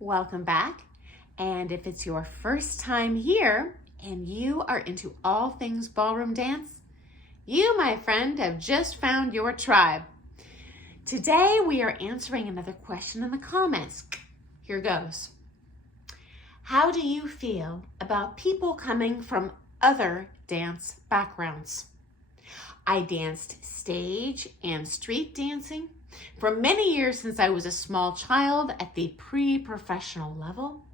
Welcome back. And if it's your first time here and you are into all things ballroom dance, you, my friend, have just found your tribe. Today we are answering another question in the comments. Here goes. How do you feel about people coming from other dance backgrounds? I danced stage and street dancing for many years since I was a small child at the pre-professional level.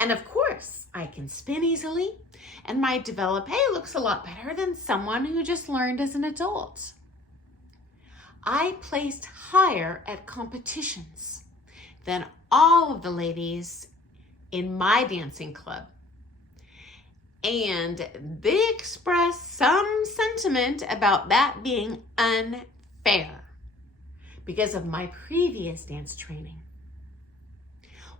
And of course, I can spin easily and my développé looks a lot better than someone who just learned as an adult. I placed higher at competitions than all of the ladies in my dancing club. And they expressed some sentiment about that being unfair because of my previous dance training.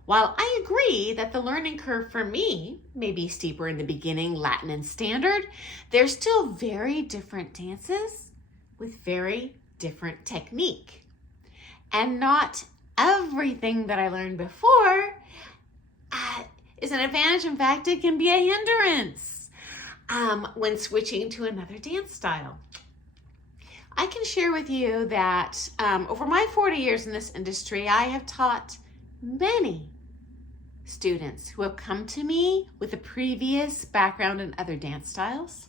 While I agree that the learning curve for me may be steeper in the beginning, Latin and standard, they're still very different dances with very different technique. And not everything that I learned before is an advantage. In fact, it can be a hindrance when switching to another dance style. I can share with you that over my 40 years in this industry, I have taught many students who have come to me with a previous background in other dance styles.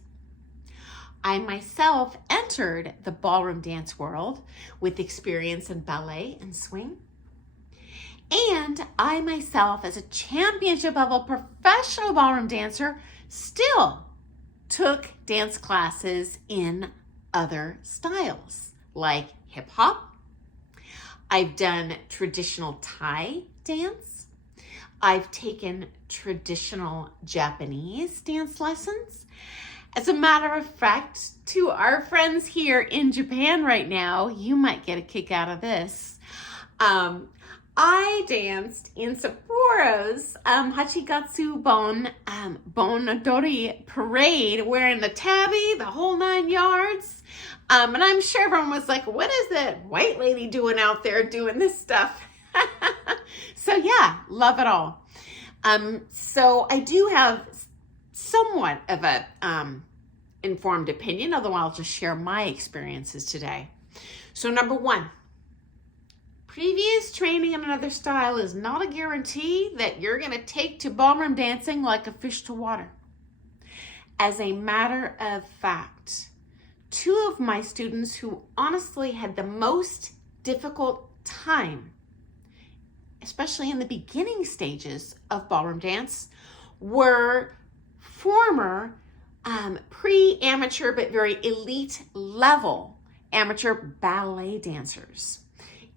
I myself entered the ballroom dance world with experience in ballet and swing. And I myself, as a championship level professional ballroom dancer, still took dance classes in other styles like hip hop. I've done traditional Thai dance. I've taken traditional Japanese dance lessons. As a matter of fact, to our friends here in Japan right now, you might get a kick out of this. I danced in Sapporo's Hachigatsu Bon Odori parade, wearing the tabby, the whole 9 yards. And I'm sure everyone was like, what is that white lady doing out there doing this stuff? So yeah, love it all. So I do have somewhat of a informed opinion, although I'll just share my experiences today. So number one, previous training in another style is not a guarantee that you're going to take to ballroom dancing like a fish to water. As a matter of fact, two of my students who honestly had the most difficult time, especially in the beginning stages of ballroom dance, were former pre-amateur but very elite level amateur ballet dancers.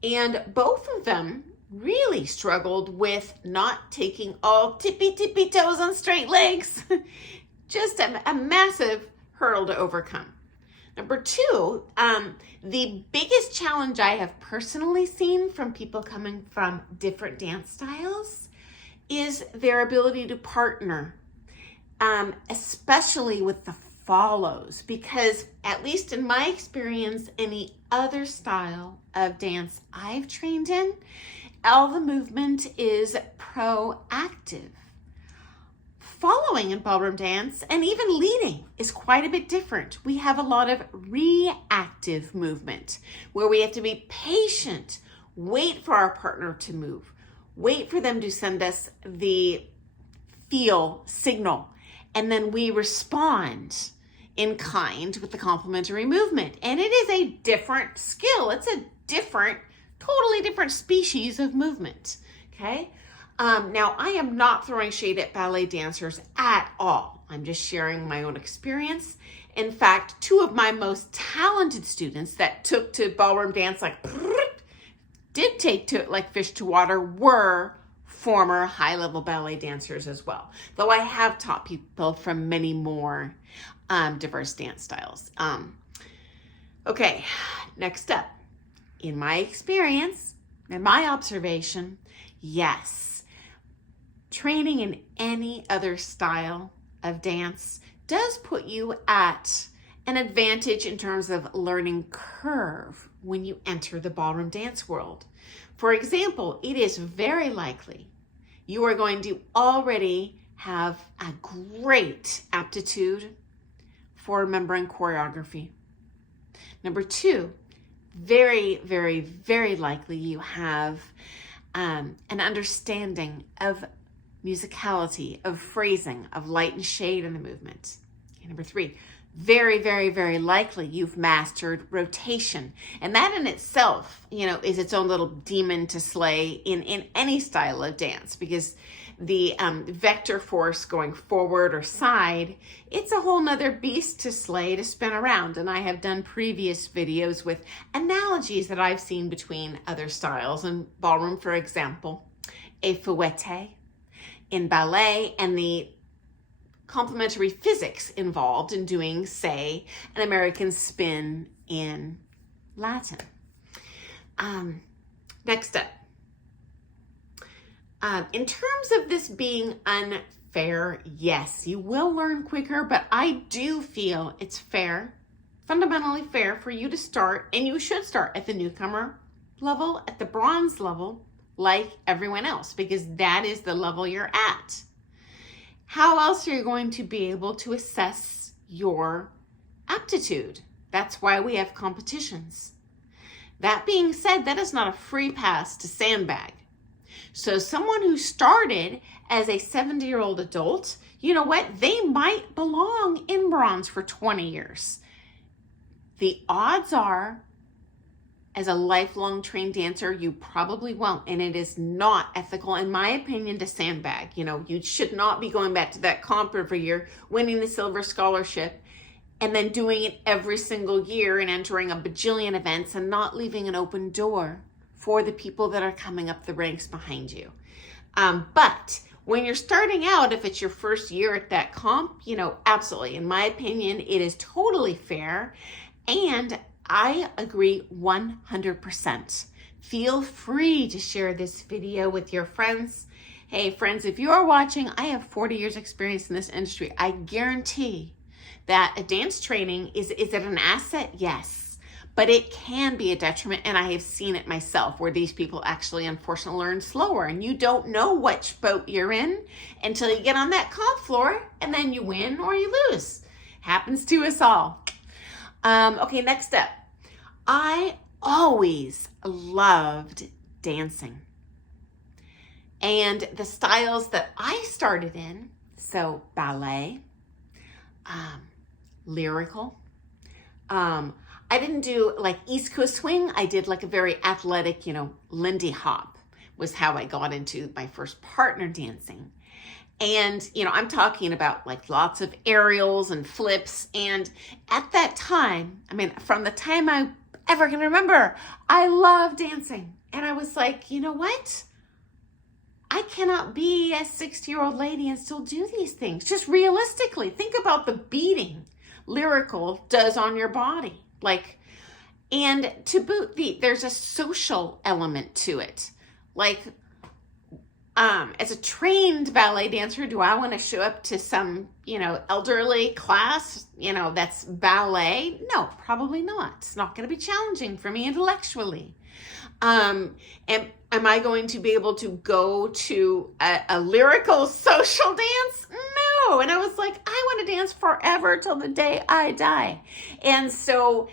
And both of them really struggled with not taking all tippy toes on straight legs. Just a massive hurdle to overcome. Number two, the biggest challenge I have personally seen from people coming from different dance styles is their ability to partner, especially with the follows, because at least in my experience, any other style of dance I've trained in, all the movement is proactive. Following in ballroom dance and even leading is quite a bit different. We have a lot of reactive movement where we have to be patient, wait for our partner to move, wait for them to send us the feel signal, and then we respond in kind with the complementary movement. And it is a different skill. It's a totally different species of movement, okay? Now, I am not throwing shade at ballet dancers at all. I'm just sharing my own experience. In fact, two of my most talented students that took to ballroom dance did take to it like fish to water were former high-level ballet dancers as well, though I have taught people from many more diverse dance styles. Okay, next up. In my experience and my observation, yes, training in any other style of dance does put you at an advantage in terms of learning curve when you enter the ballroom dance world. For example, it is very likely you are going to already have a great aptitude for remembering choreography. Number two, very, very, very likely you have an understanding of musicality, of phrasing, of light and shade in the movement. Okay, number three, very, very, very likely you've mastered rotation. And that in itself, is its own little demon to slay in any style of dance, because the vector force going forward or side, it's a whole nother beast to slay, to spin around. And I have done previous videos with analogies that I've seen between other styles. In ballroom, for example, a fouette in ballet, and the complementary physics involved in doing, say, an American spin in Latin. Next up, in terms of this being unfair, yes, you will learn quicker, but I do feel it's fair, fundamentally fair, for you to start, and you should start at the newcomer level, at the bronze level, like everyone else, because that is the level you're at. How else are you going to be able to assess your aptitude? That's why we have competitions. That being said, that is not a free pass to sandbag. So someone who started as a 70-year-old adult, you know what? They might belong in bronze for 20 years. The odds are, as a lifelong trained dancer, you probably won't. And it is not ethical, in my opinion, to sandbag. You should not be going back to that comp every year, winning the silver scholarship, and then doing it every single year and entering a bajillion events and not leaving an open door for the people that are coming up the ranks behind you. But when you're starting out, if it's your first year at that comp, absolutely, in my opinion, it is totally fair. And I agree 100%. Feel free to share this video with your friends. Hey friends, if you are watching, I have 40 years experience in this industry. I guarantee that a dance training, is it an asset? Yes. But it can be a detriment, and I have seen it myself, where these people actually unfortunately learn slower, and you don't know which boat you're in until you get on that comp floor, and then you win or you lose. Happens to us all. Okay, next up. I always loved dancing. And the styles that I started in, so ballet, lyrical, I didn't do like East Coast swing. I did like a very athletic, Lindy hop was how I got into my first partner dancing. And, I'm talking about like lots of aerials and flips. And at that time, from the time I ever can remember, I loved dancing. And I was like, you know what? I cannot be a 60-year-old lady and still do these things. Just realistically, think about the beating lyrical does on your body. And to boot, there's a social element to it. As a trained ballet dancer, do I want to show up to some, elderly class, that's ballet? No, probably not. It's not going to be challenging for me intellectually. Am I going to be able to go to a lyrical social dance? No. And I was like, I want to dance forever till the day I die. And so,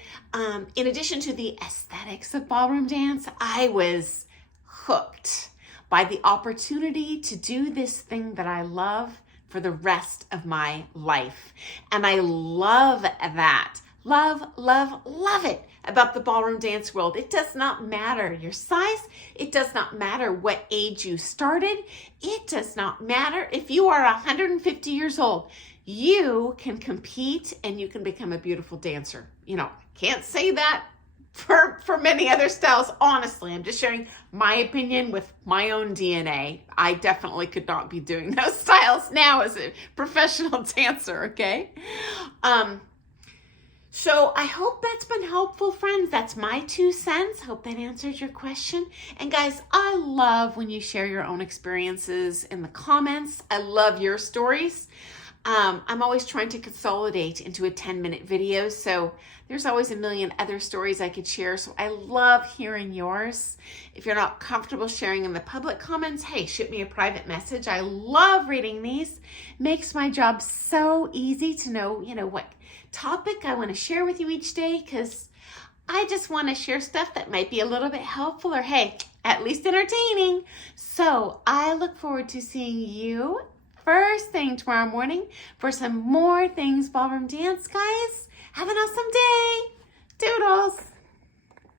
in addition to the aesthetics of ballroom dance, I was hooked by the opportunity to do this thing that I love for the rest of my life. And I love that. Love, love, love it about the ballroom dance world. It does not matter your size. It does not matter what age you started. It does not matter if you are 150 years old. You can compete and you can become a beautiful dancer. Can't say that for many other styles. Honestly, I'm just sharing my opinion with my own DNA. I definitely could not be doing those styles now as a professional dancer, okay? So I hope that's been helpful, friends. That's my 2 cents. Hope that answered your question. And guys, I love when you share your own experiences in the comments. I love your stories. I'm always trying to consolidate into a 10-minute video, so there's always a million other stories I could share. So I love hearing yours. If you're not comfortable sharing in the public comments, hey, shoot me a private message. I love reading these. Makes my job so easy to know, what topic I want to share with you each day, because I just want to share stuff that might be a little bit helpful or, hey, at least entertaining. So I look forward to seeing you first thing tomorrow morning for some more Things Ballroom Dance, guys. Have an awesome day. Doodles.